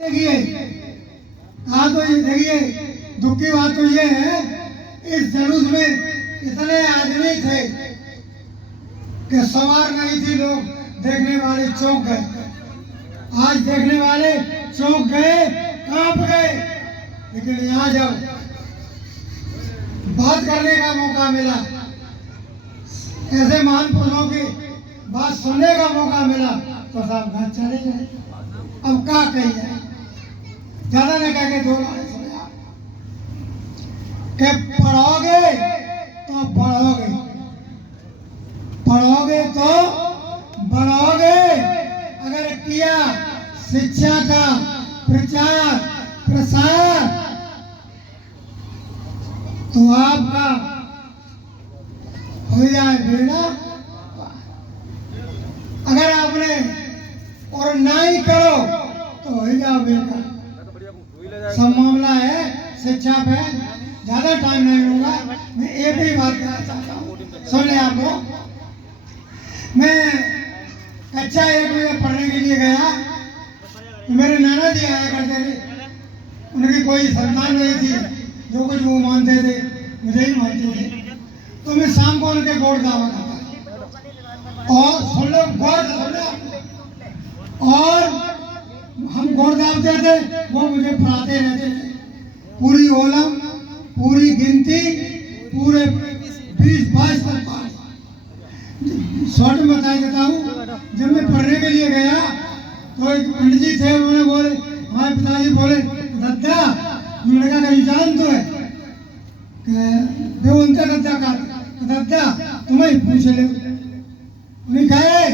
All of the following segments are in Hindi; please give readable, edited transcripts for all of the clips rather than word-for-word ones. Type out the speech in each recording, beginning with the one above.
देखिए कहा तो ये देखिए, दुख की बात तो ये है, इस जुलूस में इतने आदमी थे कि सवार नहीं थी, लोग देखने वाले चौंक गए। आज देखने वाले चौंक गए, कांप गए। लेकिन यहाँ जब बात करने का मौका मिला, ऐसे महान पुरुषों की बात सुनने का मौका मिला, तो साहब घर चले गए। अब क्या कहिए, ज्यादा न कह के दो लाइन सुने आप कि पढ़ोगे तो बढ़ोगे, पढ़ोगे तो बढ़ोगे। अगर किया शिक्षा का प्रचार प्रसार तो आपका हो जाए बेड़ा। अगर आपने और ना ही करो तो हो जाओ बेटा। सब मामला है शिक्षा पे, ज्यादा टाइम नहीं लूंगा। मैं एक ही बात कहना चाहता हूँ, सुन ले आप लोग। मैं कक्षा 1 में पढ़ने के लिए गया तो मेरे नाना जी आया करते थे। उनकी कोई संतान नहीं थी, जो कुछ वो मानते थे मुझे ही मानते थे। तो मैं शाम को उनके गोड़ दावा करता और सुन लो, गौर से सुन लो। और हम गोड़ दावते थे, वो मुझे पढ़ाते रहते थे। पूरी ओलम, पूरी गिनती, पूरे 20-22 तक पास। शॉर्ट में बता देता हूँ, जब मैं पढ़ने के लिए गया तो एक पंडित जी थे, उन्होंने बोले, हमारे पिताजी बोले, दद्दा उन्होंने कहा कहीं जान तो है उनका दद्दा का दद्दा तुम्हें पूछ ले। उन्हें कहे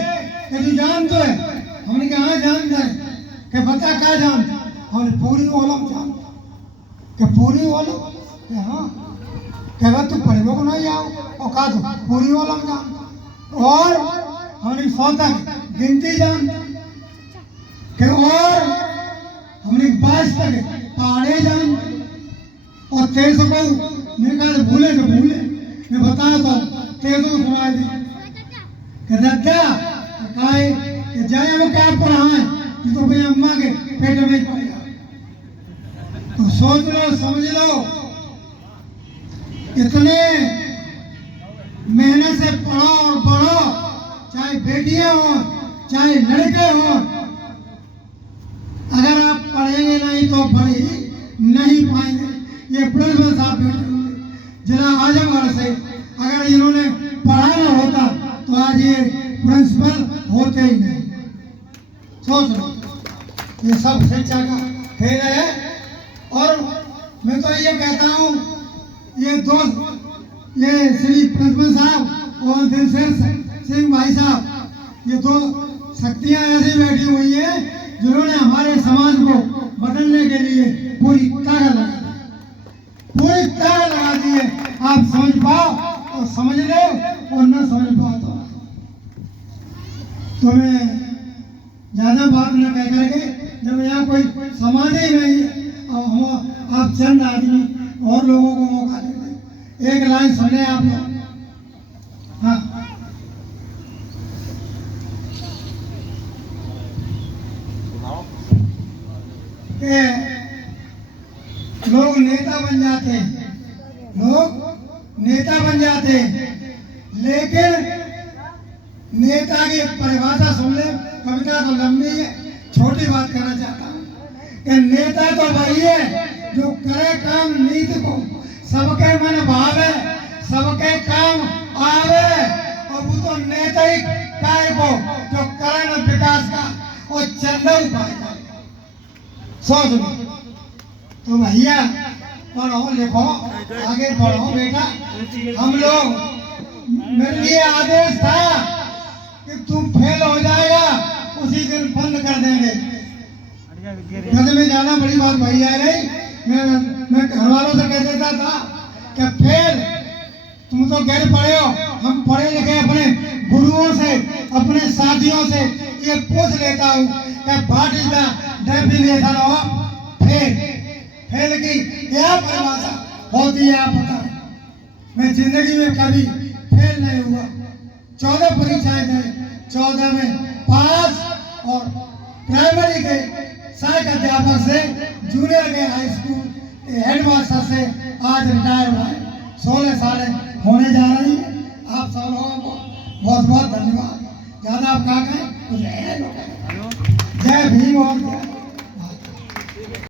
कि तू जान तो है। हमने कहा हाँ जानता है। कि बता क्या जानता? हमने पूरी ओलम जानता। कि पूरी ओलम? कि हाँ। कह तू पढ़ने को नहीं आओ और कहा तो पूरी ओलम जानता। और हमने 100 तक गिनती जानता। कि और हमने 22 तक पहाड़े जानता। और 1300 को मैं कहा भूले तो भूले, मैं बताया तो 1300 सुना दी। कि दद्दा कहे जाए वो क्या पढ़ाए, तो भाई अम्मा के पेट में ही पड़ेगा। तो सोच लो, समझ लो, इतने मेहनत से पढ़ो और बढ़ो, चाहे बेटियां हो चाहे लड़के हो। अगर आप पढ़ेंगे नहीं तो बढ़ ही नहीं पाएंगे। ये प्रिंसिपल साहब बैठे हुए जिला आजमगढ़ से, अगर इन्होंने पढ़ाना होता तो आज ये प्रिंसिपल होते ही नहीं। सोच लो, ये सब शिक्षा का खेल है। और मैं तो ये कहता हूँ, ये दोस्त, ये श्री प्रिंसिपल साहब और दिलसेर सिंह भाई साहब, ये दो शक्तियाँ ऐसी बैठी हुई है जिन्होंने हमारे समाज को बदलने के लिए पूरी ताकत लगा दी, पूरी ताकत लगा दी है। आप समझ पाओ तो समझ लो, और न समझ पाओ तो मैं ज्यादा बात न कह करके, जब यहाँ कोई समाज ही नहीं है, आप चंद आदमी और लोगों को मौका देते। एक लाइन सुने आप लोग। हाँ, लोग नेता बन जाते हैं, लोग नेता बन जाते हैं, लेकिन नेता की परिभाषा सुन ले। कविता तो लंबी है, छोटी बात करना चाहता हूँ कि नेता तो वही है जो करे काम नीति को, सबके मन भावे, सबके काम आवे। और वो तो नेता ही काय को जो करे न विकास का और चंदा ही पाएगा। सोच लो। तो भैया पढ़ो लिखो, आगे बढ़ो बेटा। हम लोग, मेरे लिए आदेश था कि तुम फेल हो जाएगा उसी दिन बंद कर देंगे। में ज्यादा बड़ी बात वही आ रही। मैं घर वालों से कह देता था कि फेल, तुम तो गैर पढ़े हो, हम पढ़े लिखे अपने गुरुओं से, अपने साथियों से ये पूछ लेता हूँ कि what is the definition of fail. Fail की क्या परिभाषा होती है आप बताएं। मैं जिंदगी में कभी फेल नहीं हुआ। 14 परीक्षाएं दी, 14 में पास। और प्राइमरी के सहायक अध्यापक से जूनियर के हाई स्कूल हेडमास्टर से आज रिटायर हुआ है। 16 साल होने जा रही है। आप सब लोगों को बहुत बहुत धन्यवाद। ज़्यादा आप कहा कहें कुछ है। जय भीम और